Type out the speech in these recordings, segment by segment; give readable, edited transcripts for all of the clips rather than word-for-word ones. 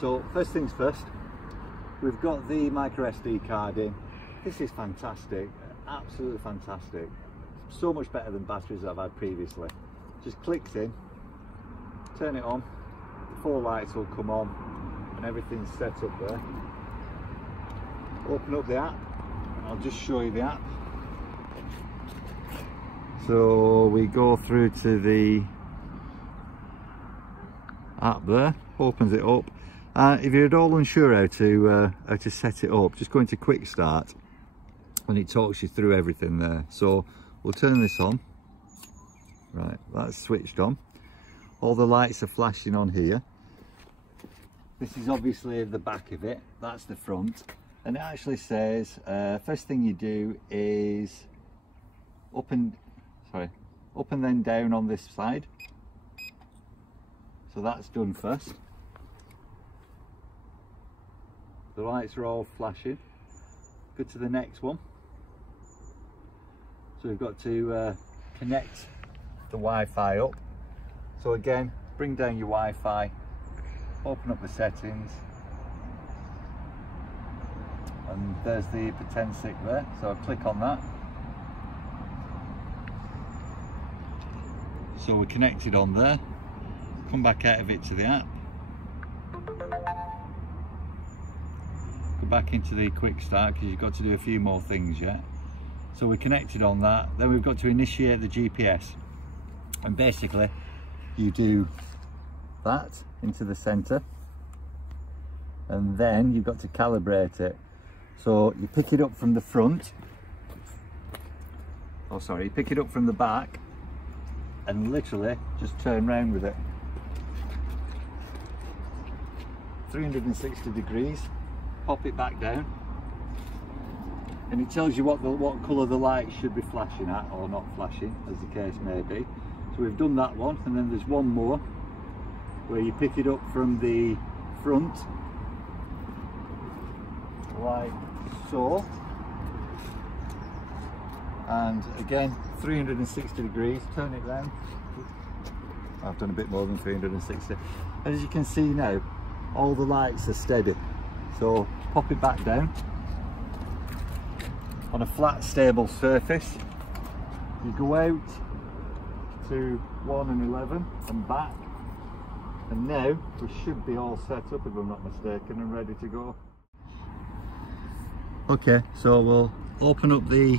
So first things first, we've got the micro SD card in. This is fantastic, absolutely fantastic. So much better than batteries that I've had previously. Just clicks in, turn it on, 4 lights will come on and everything's set up there. Open up the app and I'll just show you the app. So we go through to the app there, opens it up. If you're at all unsure how to set it up, just go into quick start and it talks you through everything there. So we'll turn this on. Right, that's switched on. All the lights are flashing on here. This is obviously the back of it, that's the front. And it actually says, first thing you do is up and then down on this side. So that's done first. The lights are all flashing. Go to the next one. So we've got to connect the Wi-Fi up. So again, bring down your Wi-Fi, open up the settings, and there's the Potensic there. So I'll click on that. So we're connected on there. Come back out of it to the app. Go back into the quick start because you've got to do a few more things yet. So we're connected on that. Then we've got to initiate the GPS. And basically you do that into the center and then you've got to calibrate it. So you pick it up from the front, you pick it up from the back and literally just turn round with it 360 degrees, pop it back down and it tells you what colour the light should be flashing at or not flashing, as the case may be. So we've done that one, and then there's one more where you pick it up from the front like so, and again 360 degrees, turn it round. I've done a bit more than 360. As you can see now, all the lights are steady. So pop it back down on a flat stable surface. You go out to 1 and 11 and back, and now we should be all set up, if I'm not mistaken, and ready to go. Okay, so we'll open up the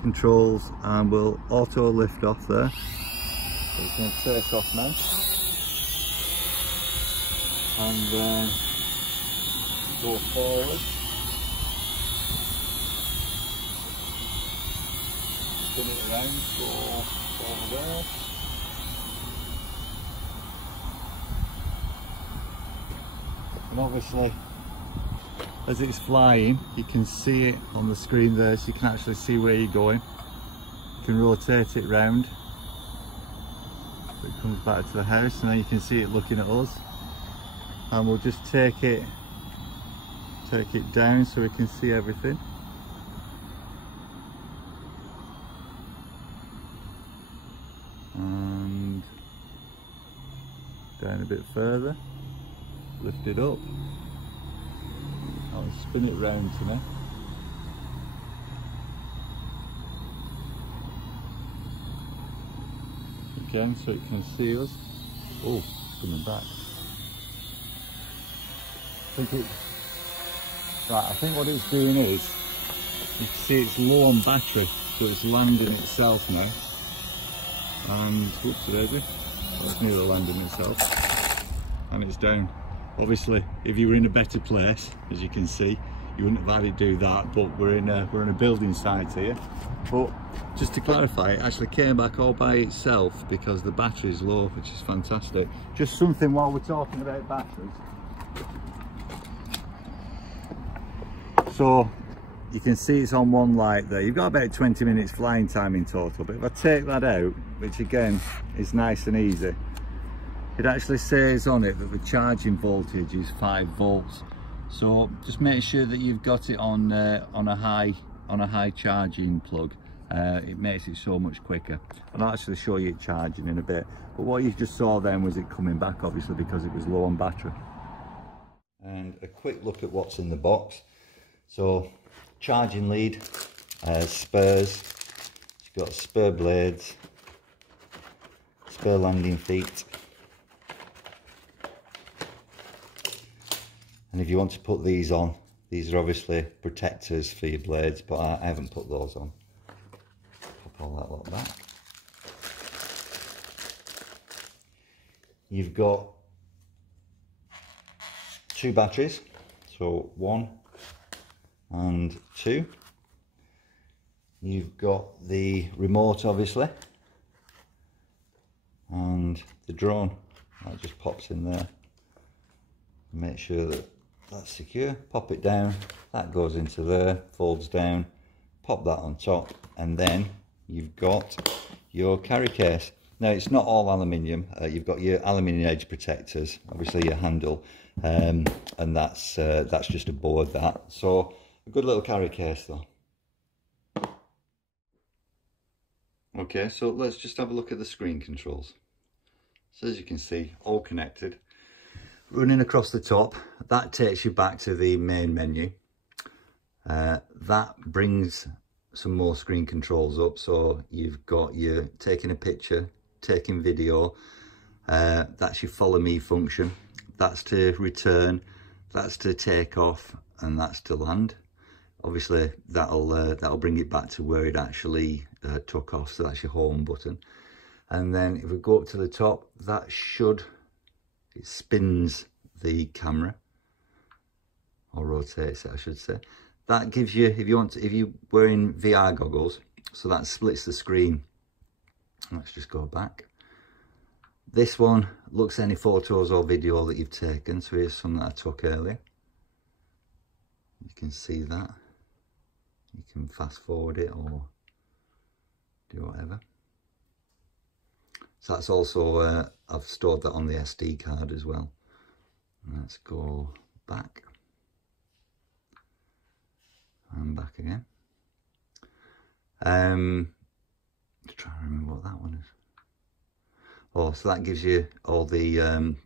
controls and we'll auto lift off there. So it's going to take off now, and then go forward. Spin it around, go over there. And obviously, as it's flying, you can see it on the screen there, so you can actually see where you're going. You can rotate it round, so it comes back to the house, and then you can see it looking at us. And we'll just take it down so we can see everything. And down a bit further, lift it up. I'll spin it round to me. Again, so it can see us. Oh, it's coming back. I think what it's doing is, you can see it's low on battery, so it's landing itself now. And whoops, daisy, that's nearly landing itself, and it's down. Obviously, if you were in a better place, as you can see, you wouldn't have had it do that, but we're in a building site here. But just to clarify, it actually came back all by itself because the battery is low, which is fantastic. Just something while we're talking about batteries. So you can see it's on one light there. You've got about 20 minutes flying time in total, but if I take that out, which again is nice and easy, it actually says on it that the charging voltage is 5 volts. So just make sure that you've got it on a high charging plug. It makes it so much quicker. And I'll actually show you it charging in a bit. But what you just saw then was it coming back, obviously, because it was low on battery. And a quick look at what's in the box. So charging lead, spurs, it's got spur blades, spur landing feet, and if you want to put these on, these are obviously protectors for your blades, but I haven't put those on. Pop all that lot back. You've got 2 batteries, so 1 and 2. You've got the remote obviously, and the drone that just pops in there. Make sure that that's secure. Pop it down, that goes into there, folds down, pop that on top, and then you've got your carry case. Now it's not all aluminium. You've got your aluminium edge protectors, obviously your handle, and that's just a board that. So a good little carry case though. Okay, so let's just have a look at the screen controls. So as you can see, all connected. Running across the top, that takes you back to the main menu. That brings some more screen controls up. So you've got your taking a picture, taking video, that's your follow me function, that's to return, that's to take off, and that's to land. Obviously that'll bring it back to where it actually took off, so that's your home button. And then if we go up to the top, that it spins the camera, or rotates it I should say. That gives you, if you're wearing VR goggles, so that splits the screen. Let's just go back. This one looks any photos or video that you've taken. So here's some that I took earlier. You can see that. You can fast forward it or do whatever. So that's also, I've stored that on the SD card as well. Let's go back. And back again. To try and remember what that one is. Oh, so that gives you all the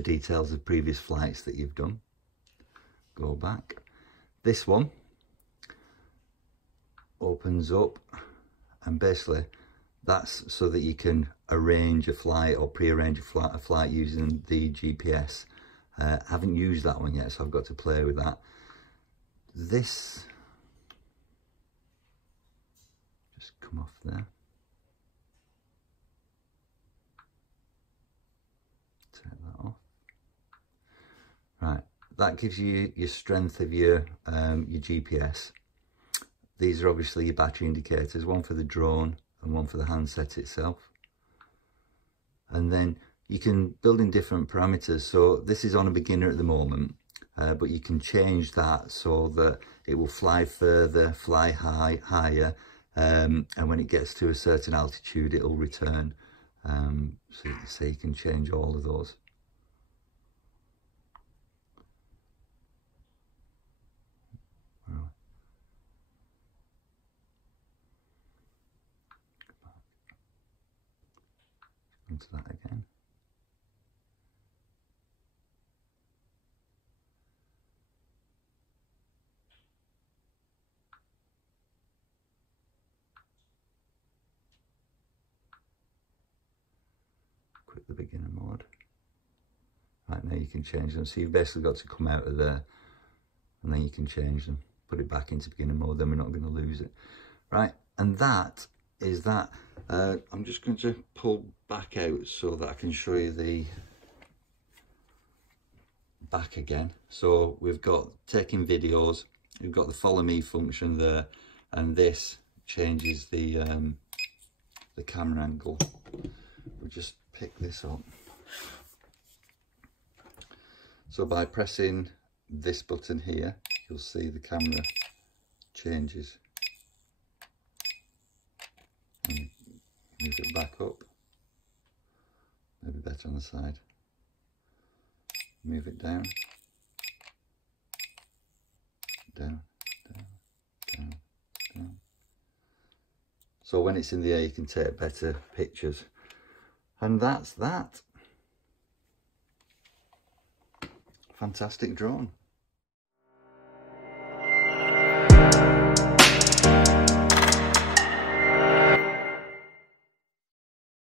details of previous flights that you've done. Go back. This one opens up, and basically that's so that you can arrange a flight or pre-arrange a flight using the GPS. I haven't used that one yet, so I've got to play with that. This just come off there. Take that off. Right, that gives you your strength of your GPS. These are obviously your battery indicators, one for the drone and one for the handset itself. And then you can build in different parameters. So this is on a beginner at the moment, but you can change that so that it will fly further, fly higher, and when it gets to a certain altitude, it'll return. So you can change all of those. Into that again. Quit the beginner mode. Right, now you can change them. So you've basically got to come out of there and then you can change them. Put it back into beginner mode, then we're not going to lose it. Right, and that is that. I'm just going to pull back out so that I can show you the back again. So we've got taking videos, we've got the follow me function there, and this changes the camera angle. We'll just pick this up. So by pressing this button here, you'll see the camera changes. And move it back up, maybe better on the side. Move it down, down, down, down, down. So when it's in the air, you can take better pictures. And that's that. fantastic drone.